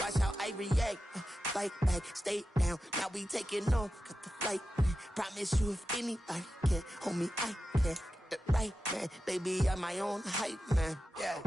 Watch how I react. Fight back, stay down. Now we taking on. Got the flight. Promise you, if anybody can hold me, I can. Get the right man, baby, I'm my own hype man. Yeah.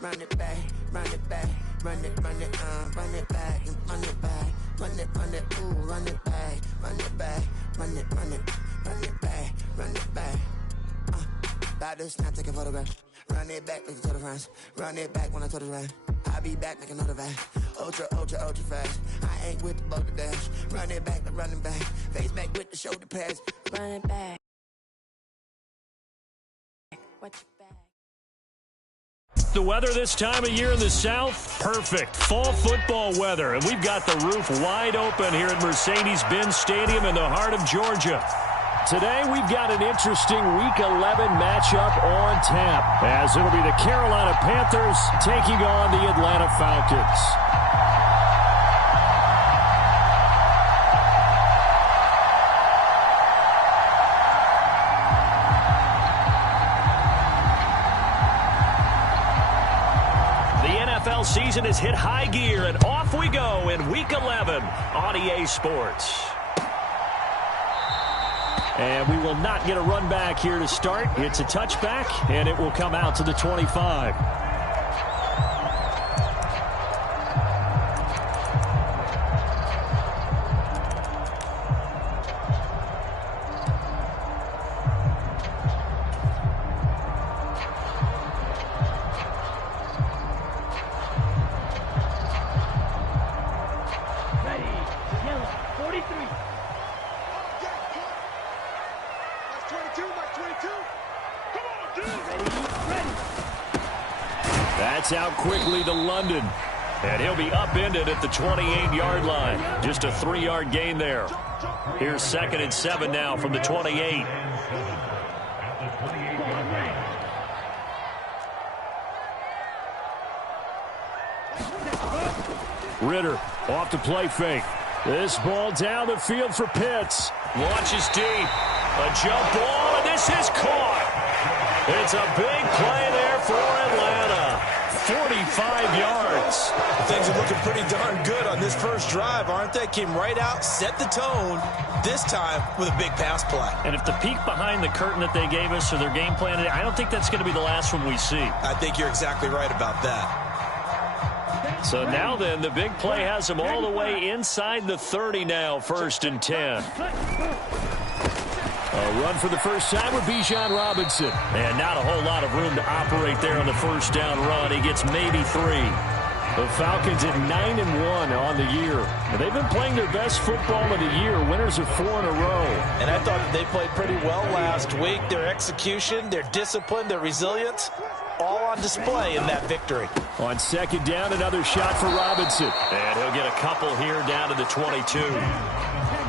Run it back, run it back, run it back, and run it back, run it, ooh, run it back, run it back, run it back, run it back. About to snap, take a photograph. Run it back, make it to the friends. Run it back when I told it right. I'll be back, make another back. Ultra fast. I ain't with the boat to dash. Run it back, the running back. Face back with the shoulder pads. Run it back. Watch your back. The weather this time of year in the South, perfect. Fall football weather. And we've got the roof wide open here at Mercedes-Benz Stadium in the heart of Georgia. Today, we've got an interesting Week 11 matchup on tap, as it'll be the Carolina Panthers taking on the Atlanta Falcons. The NFL season has hit high gear, and off we go in Week 11 on EA Sports. And we will not get a run back here to start. It's a touchback, and it will come out to the 25. Ready, yellow, 43. That's out quickly to London. And he'll be upended at the 28-yard line. Just a 3-yard gain there. Here's 2nd and 7 now from the 28. Ritter off to play fake. This ball down the field for Pitts. Launches deep. A jump ball, and this is caught. It's a big play there for Atlanta. 45 yards. Things are looking pretty darn good on this first drive, aren't they? Came right out, set the tone, this time with a big pass play. And if the peek behind the curtain that they gave us or their game plan, I don't think that's going to be the last one we see. I think you're exactly right about that. So now then, the big play has them all the way inside the 30 now, 1st and 10. A run for the first time with Bijan Robinson. And not a whole lot of room to operate there on the first down run. He gets maybe 3. The Falcons at 9-1 on the year. And they've been playing their best football of the year. Winners of 4 in a row. And I thought they played pretty well last week. Their execution, their discipline, their resilience, all on display in that victory. On 2nd down, another shot for Robinson. And he'll get a couple here down to the 22.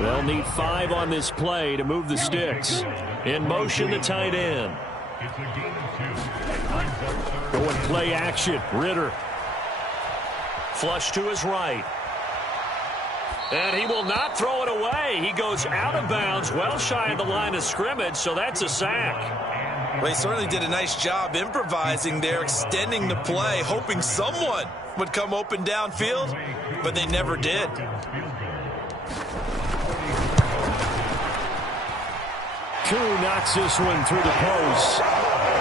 They'll need 5 on this play to move the sticks. In motion, the tight end. Going play action. Ritter. Flush to his right. And he will not throw it away. He goes out of bounds, well shy of the line of scrimmage, so that's a sack. Well, he certainly did a nice job improvising there, extending the play, hoping someone would come open downfield, but they never did. Koo knocks this one through the post.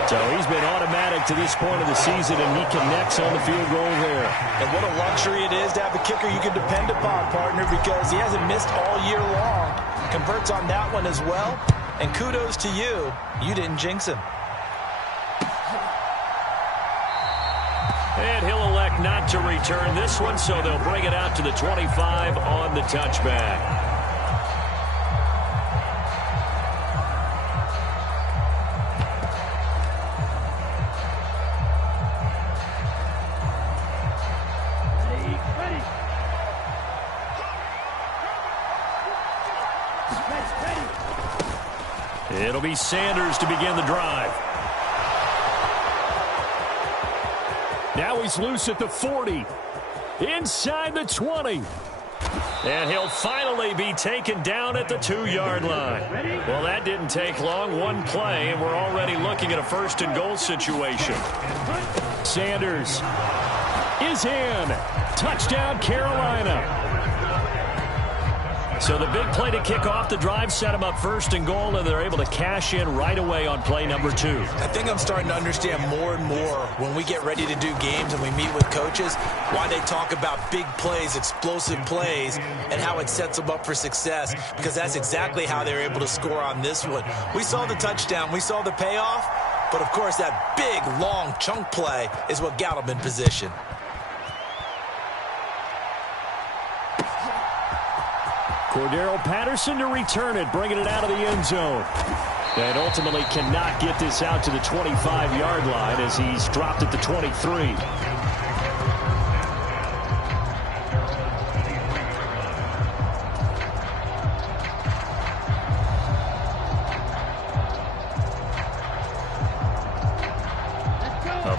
So he's been automatic to this point of the season, and he connects on the field goal there. And what a luxury it is to have a kicker you can depend upon, partner, because he hasn't missed all year long. Converts on that one as well. And kudos to you. You didn't jinx him. And he'll elect not to return this one, so they'll bring it out to the 25 on the touchback. It'll be Sanders to begin the drive. Now he's loose at the 40. Inside the 20. And he'll finally be taken down at the 2-yard line. Well, that didn't take long. One play, and we're already looking at a 1st and goal situation. Sanders is in. Touchdown, Carolina. So the big play to kick off the drive set them up first and goal, and they're able to cash in right away on play number 2. I think I'm starting to understand more and more when we get ready to do games and we meet with coaches why they talk about big plays, explosive plays, and how it sets them up for success, because that's exactly how they were able to score on this one. We saw the touchdown. We saw the payoff. But, of course, that big, long chunk play is what got them in position. Cordero Patterson to return it, bringing it out of the end zone. And ultimately cannot get this out to the 25-yard line as he's dropped at the 23.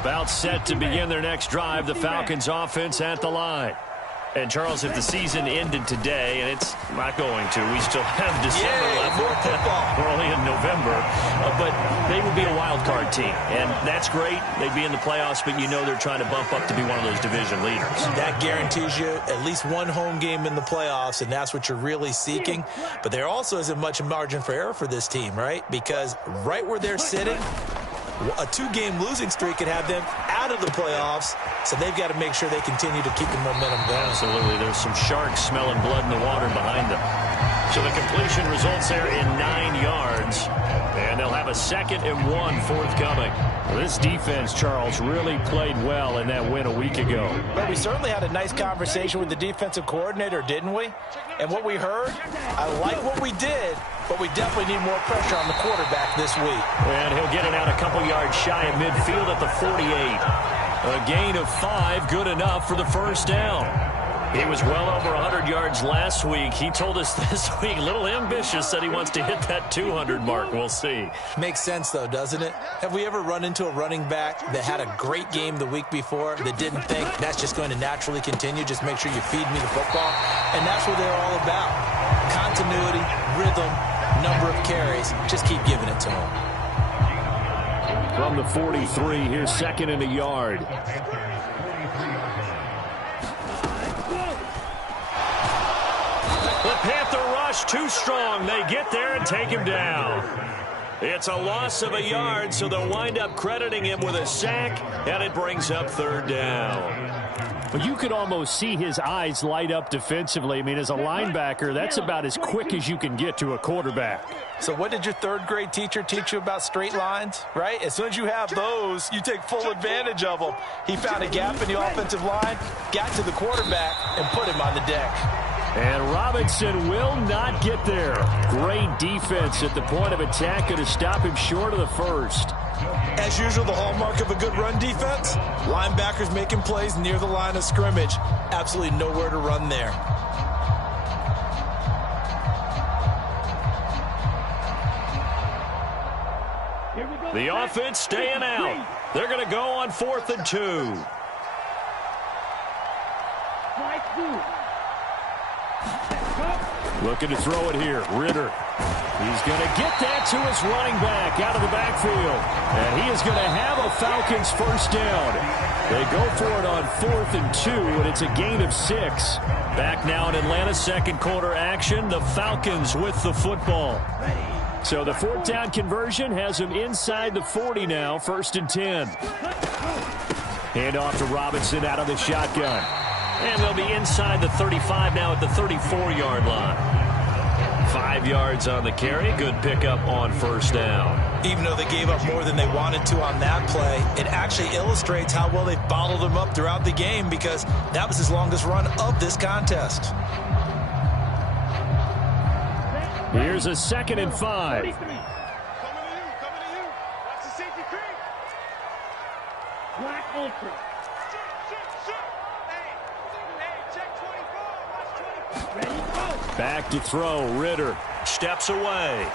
About set to begin their next drive, the Falcons offense at the line. And, Charles, if the season ended today, and it's not going to, we still have December left. More football. We're only in November. But they would be a wild card team. And that's great. They'd be in the playoffs, but you know they're trying to bump up to be one of those division leaders. That guarantees you at least one home game in the playoffs, and that's what you're really seeking. But there also isn't much margin for error for this team, right? Because right where they're sitting, a 2-game losing streak could have them out of the playoffs, so they've got to make sure they continue to keep the momentum going. Absolutely. There's some sharks smelling blood in the water behind them. So the completion results there in 9 yards, and they'll have a 2nd and 1 forthcoming. Well, this defense, Charles, really played well in that win a week ago. But we certainly had a nice conversation with the defensive coordinator, didn't we? And what we heard, I like what we did, but we definitely need more pressure on the quarterback this week. And he'll get it out a couple yards shy of midfield at the 48. A gain of 5, good enough for the first down. He was well over 100 yards last week. He told us this week, a little ambitious, said he wants to hit that 200 mark. We'll see. Makes sense, though, doesn't it? Have we ever run into a running back that had a great game the week before that didn't think that's just going to naturally continue? Just make sure you feed me the football. And that's what they're all about. Continuity, rhythm, number of carries. Just keep giving it to them. From the 43, here's 2nd and a yard. The Panther rush too strong. They get there and take him down. It's a loss of a yard, so they'll wind up crediting him with a sack, and it brings up 3rd down. But you could almost see his eyes light up defensively. I mean, as a linebacker, that's about as quick as you can get to a quarterback. So what did your 3rd-grade teacher teach you about straight lines, right? As soon as you have those, you take full advantage of them. He found a gap in the offensive line, got to the quarterback, and put him on the deck. And Robinson will not get there. Great defense at the point of attack, going to stop him short of the first. As usual, the hallmark of a good run defense, linebackers making plays near the line of scrimmage. Absolutely nowhere to run there. The offense staying out. They're going to go on 4th and 2. Looking to throw it here. Ritter. He's going to get that to his running back out of the backfield. And he is going to have a Falcons first down. They go for it on 4th and 2, and it's a gain of 6. Back now in Atlanta, 2nd quarter action. The Falcons with the football. So the 4th down conversion has them inside the 40 now, 1st and 10. Hand off to Robinson out of the shotgun. And they'll be inside the 35 now at the 34-yard line. 5 yards on the carry. Good pickup on 1st down. Even though they gave up more than they wanted to on that play, it actually illustrates how well they've bottled them up throughout the game, because that was his longest run of this contest. Here's a 2nd and 5. Coming to you. Watch the safety creep. Black ultra. Back to throw. Ritter steps away.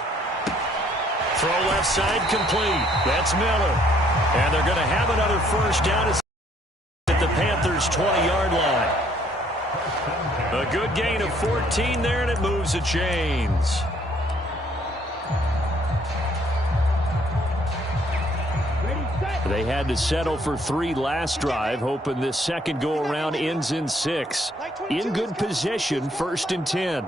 Throw left side complete. That's Miller. And they're going to have another first down at the Panthers' 20-yard line. A good gain of 14 there, and it moves the chains. They had to settle for 3 last drive, hoping this second go-around ends in 6. In good possession, 1st and 10.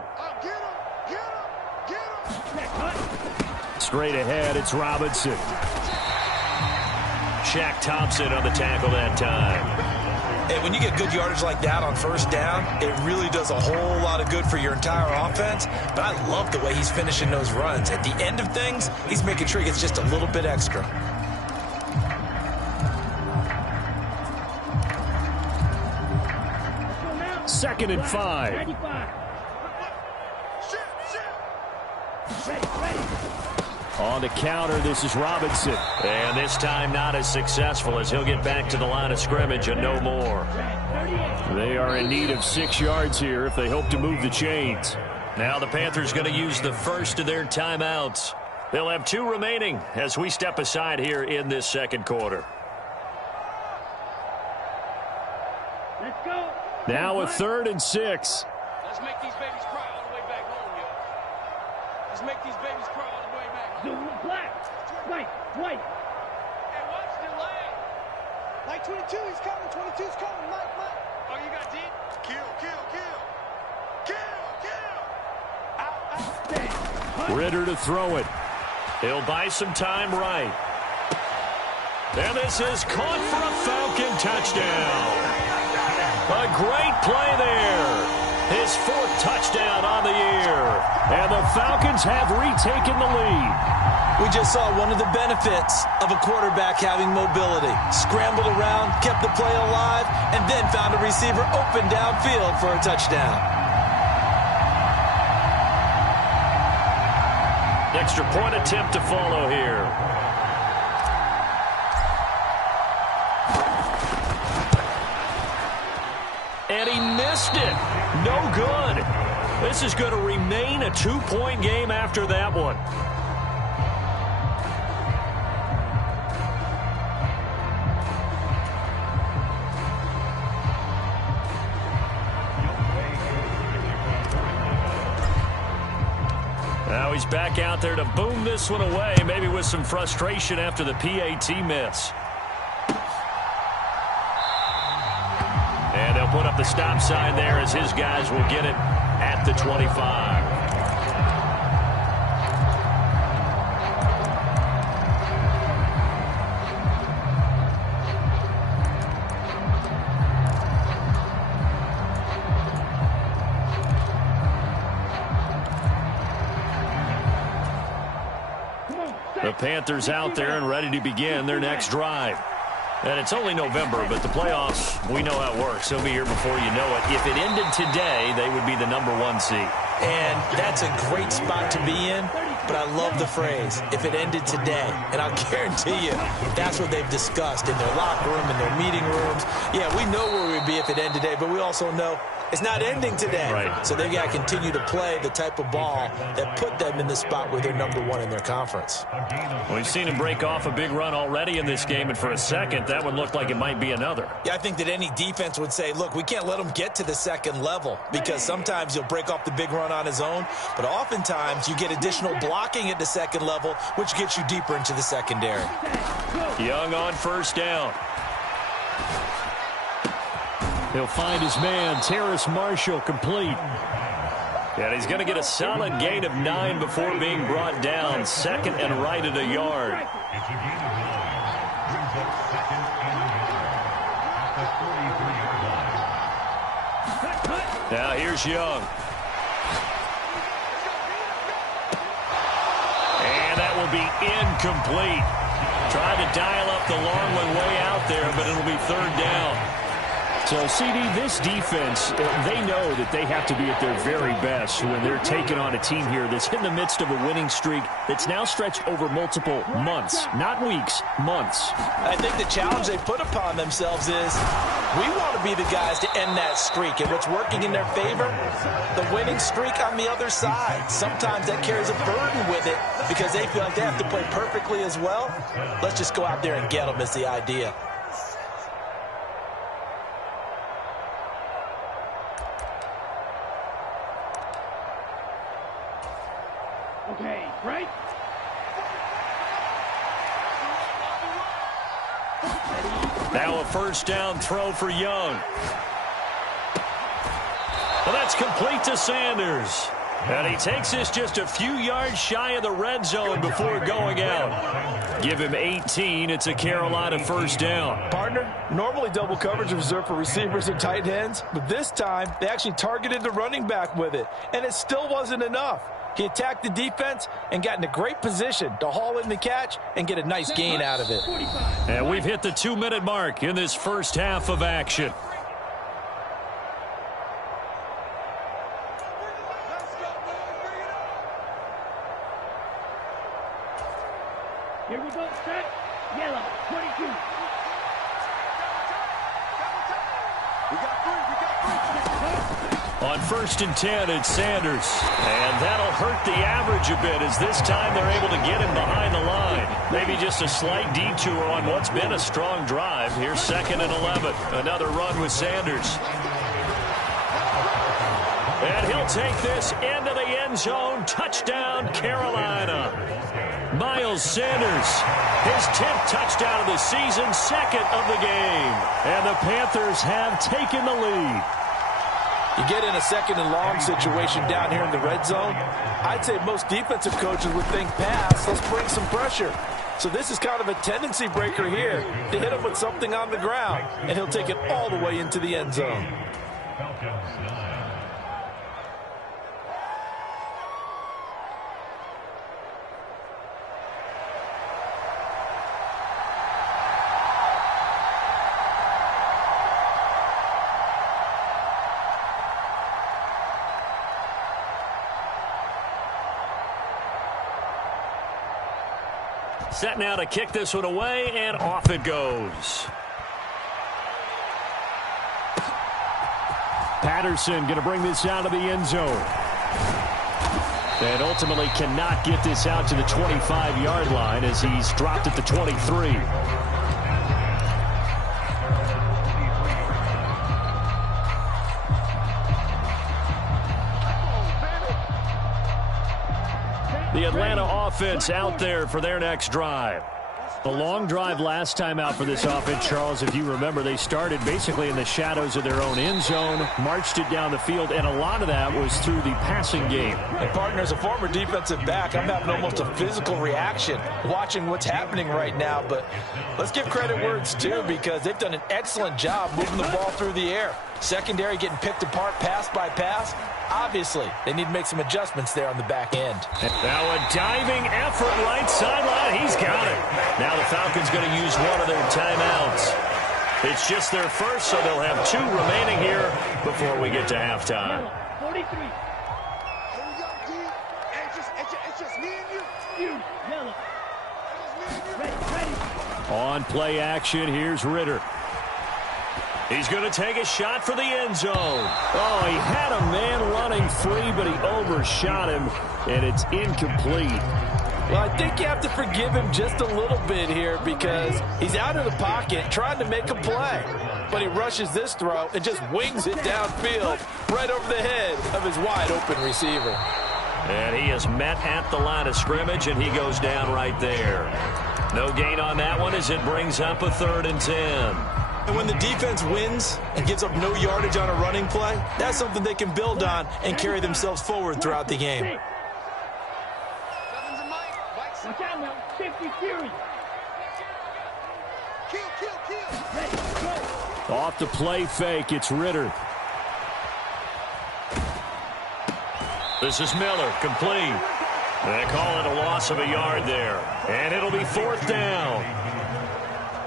Straight ahead, it's Robinson. Shaq Thompson on the tackle that time. Hey, when you get good yardage like that on 1st down, it really does a whole lot of good for your entire offense. But I love the way he's finishing those runs. At the end of things, he's making sure he gets just a little bit extra. 2nd and 5. On the counter, this is Robinson. And this time not as successful as he'll get back to the line of scrimmage and no more. They are in need of 6 yards here if they hope to move the chains. Now the Panthers going to use the first of their timeouts. They'll have 2 remaining as we step aside here in this second quarter. Let's go. Now a 3rd and 6. Let's make these babies cry all the way back home, yo. Let's make these babies cry all the way back home. Zoom, black, white. Hey, watch the leg. Like 22, he's coming. 22's coming. Mike. Oh, you got deep? Kill. Ritter to throw it. He'll buy some time right. And this is caught for a Falcon touchdown. A great play there. His 4th touchdown on the year. And the Falcons have retaken the lead. We just saw one of the benefits of a quarterback having mobility. Scrambled around, kept the play alive, and then found a receiver open downfield for a touchdown. Extra point attempt to follow here. And he missed it. No good. This is going to remain a 2-point game after that one. Now he's back out there to boom this one away, maybe with some frustration after the PAT miss. And they'll put up the stop sign there as his guys will get it at the 25. The Panthers out there and ready to begin their next drive. And it's only November, but the playoffs, we know how it works. They'll be here before you know it. If it ended today, they would be the #1 seed. And that's a great spot to be in, but I love the phrase, if it ended today. And I'll guarantee you, that's what they've discussed in their locker room, in their meeting rooms. Yeah, we know where we'd be if it ended today, but we also know it's not ending today. Right. So they've got to continue to play the type of ball that put them in the spot where they're #1 in their conference. Well, we've seen him break off a big run already in this game, and for a second, that one looked like it might be another. Yeah, I think that any defense would say, look, we can't let him get to the second level because sometimes he'll break off the big run on his own, but oftentimes you get additional blocking at the second level, which gets you deeper into the secondary. Young on 1st down. He'll find his man, Terrace Marshall, complete. And he's going to get a solid gain of 9 before being brought down. 2nd and right at a yard. Now here's Young. And that will be incomplete. Tried to dial up the long one way out there, but it'll be 3rd down. So, CD, this defense, they know that they have to be at their very best when they're taking on a team here that's in the midst of a winning streak that's now stretched over multiple months, not weeks, months. I think the challenge they put upon themselves is we want to be the guys to end that streak. And what's working in their favor? The winning streak on the other side. Sometimes that carries a burden with it because they feel like they have to play perfectly as well. Let's just go out there and get them is the idea. Okay, right? Now a first down throw for Young. Well, that's complete to Sanders. And he takes this just a few yards shy of the red zone before going out. Give him 18. It's a Carolina first down. Partner, normally double coverage is reserved for receivers and tight ends, but this time they actually targeted the running back with it, and it still wasn't enough. He attacked the defense and got in a great position to haul in the catch and get a nice gain out of it. And we've hit the 2-minute mark in this first half of action. Here we go, set, yellow, 22. On 1st and 10, it's Sanders. And that'll hurt the average a bit as this time they're able to get him behind the line. Maybe just a slight detour on what's been a strong drive. Here's 2nd and 11. Another run with Sanders. And he'll take this into the end zone. Touchdown, Carolina. Miles Sanders, his 10th touchdown of the season, 2nd of the game. And the Panthers have taken the lead. You get in a 2nd and long situation down here in the red zone, I'd say most defensive coaches would think pass, let's bring some pressure. So this is kind of a tendency breaker here to hit him with something on the ground, and he'll take it all the way into the end zone. Set now to kick this one away, and off it goes. Patterson going to bring this out of the end zone. And ultimately cannot get this out to the 25-yard line as he's dropped at the 23. The Atlanta offense out there for their next drive. A long drive last time out for this offense, Charles. If you remember, they started basically in the shadows of their own end zone, marched it down the field, and a lot of that was through the passing game. And partner, as a former defensive back, I'm having almost a physical reaction watching what's happening right now. But let's give credit where it's due because they've done an excellent job moving the ball through the air. Secondary getting picked apart pass by pass. Obviously, they need to make some adjustments there on the back end. Now a diving effort right sideline. He's got it. Now the Falcons going to use one of their timeouts. It's just their first, so they'll have 2 remaining here before we get to halftime. 43. Here we go, D. It's just me and you. You, yellow. It's just me and you. Ready. On play action, here's Ritter. He's going to take a shot for the end zone. Oh, he had a man running free, but he overshot him, and it's incomplete. Well, I think you have to forgive him just a little bit here because he's out of the pocket trying to make a play. But he rushes this throw and just wings it downfield right over the head of his wide-open receiver. And he is met at the line of scrimmage, and he goes down right there. No gain on that one as it brings up a 3rd and 10. And when the defense wins and gives up no yardage on a running play, that's something they can build on and carry themselves forward throughout the game. Watch out now, 50 Fury. Kill. Ready, go. Off the play fake, it's Ritter. This is Miller, complete. They call it a loss of a yard there. And it'll be 4th down.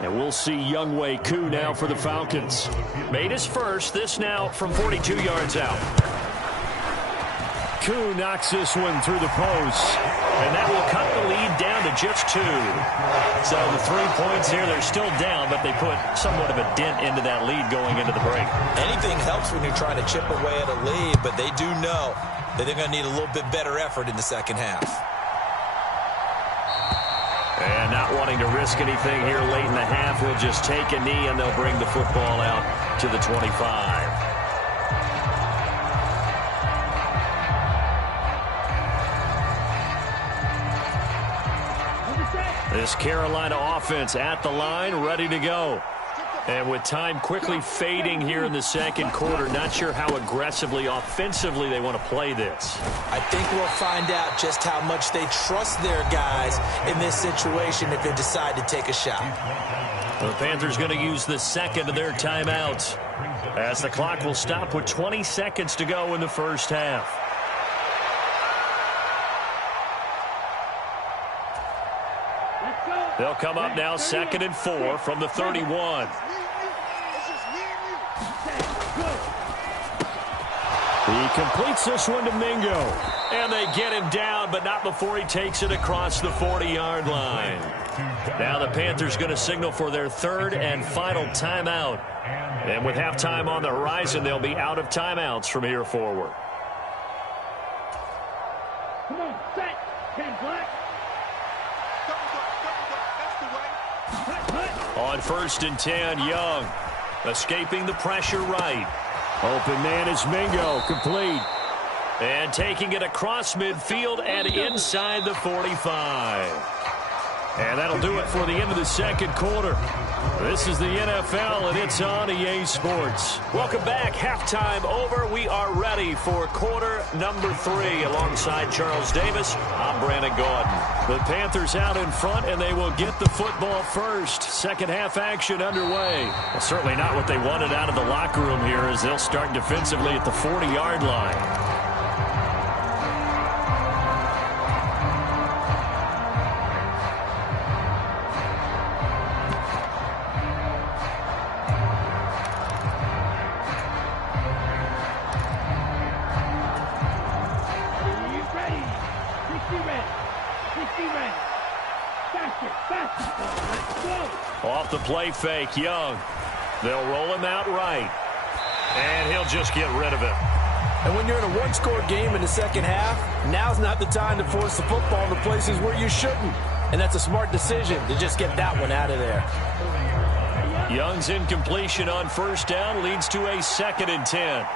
And we'll see Younghoe Koo now for the Falcons. Made his first, this now from 42 yards out. Koo knocks this one through the post. And that will cut the lead down to just 2. So the 3 points here, they're still down, but they put somewhat of a dent into that lead going into the break. Anything helps when you're trying to chip away at a lead, but they do know that they're going to need a little bit better effort in the second half. And not wanting to risk anything here late in the half, he'll just take a knee and they'll bring the football out to the 25. On the set. This Carolina offense at the line, ready to go. And with time quickly fading here in the second quarter, not sure how aggressively, offensively they want to play this. I think we'll find out just how much they trust their guys in this situation if they decide to take a shot. The Panthers going to use the second of their timeouts, as the clock will stop with 20 seconds to go in the first half. They'll come up now 2nd and 4 from the 31. He completes this one to Mingo. And they get him down, but not before he takes it across the 40-yard line. Now the Panthers going to signal for their third and final timeout. And with halftime on the horizon, they'll be out of timeouts from here forward. Come on, set. 10 black. On 1st and 10, Young escaping the pressure right. Open man is Mingo, complete. And taking it across midfield and inside the 45. And that'll do it for the end of the second quarter. This is the NFL, and it's on EA Sports. Welcome back. Halftime over. We are ready for quarter number 3. Alongside Charles Davis, I'm Brandon Gordon. The Panthers out in front, and they will get the football first. Second half action underway. Well, certainly not what they wanted out of the locker room here, as they'll start defensively at the 40-yard line. Off the play fake, Young. They'll roll him out right. And he'll just get rid of it. And when you're in a one-score game in the second half, now's not the time to force the football to places where you shouldn't. And that's a smart decision to just get that one out of there. Young's incompletion on first down leads to a 2nd and 10.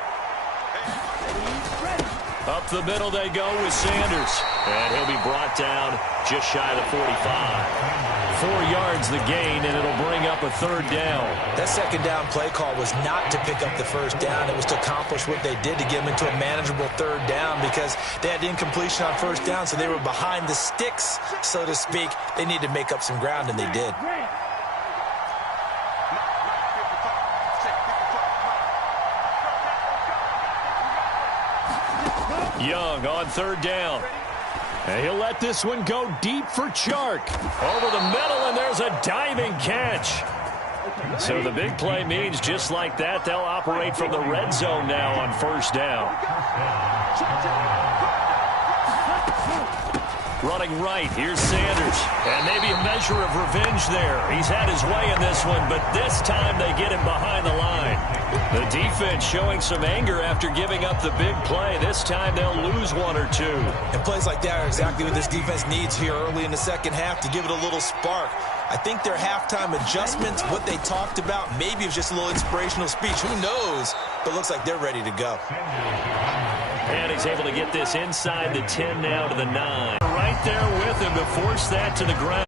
Up the middle they go with Sanders. And he'll be brought down just shy of the 45. 4 yards the gain, and it'll bring up a 3rd down. That second down play call was not to pick up the first down. It was to accomplish what they did to get them into a manageable 3rd down, because they had incompletion on first down, so they were behind the sticks, so to speak. They needed to make up some ground, and they did. Young on 3rd down. And he'll let this one go deep for Chark. Over the middle, and there's a diving catch. So the big play means just like that, they'll operate from the red zone now on first down. Running right, here's Sanders. And maybe a measure of revenge there. He's had his way in this one, but this time they get him behind the line. The defense showing some anger after giving up the big play. This time they'll lose 1 or 2. And plays like that are exactly what this defense needs here early in the second half to give it a little spark. I think their halftime adjustments, what they talked about, maybe it was just a little inspirational speech. Who knows? But looks like they're ready to go. And he's able to get this inside the 10 now to the 9. Right there with him to force that to the ground.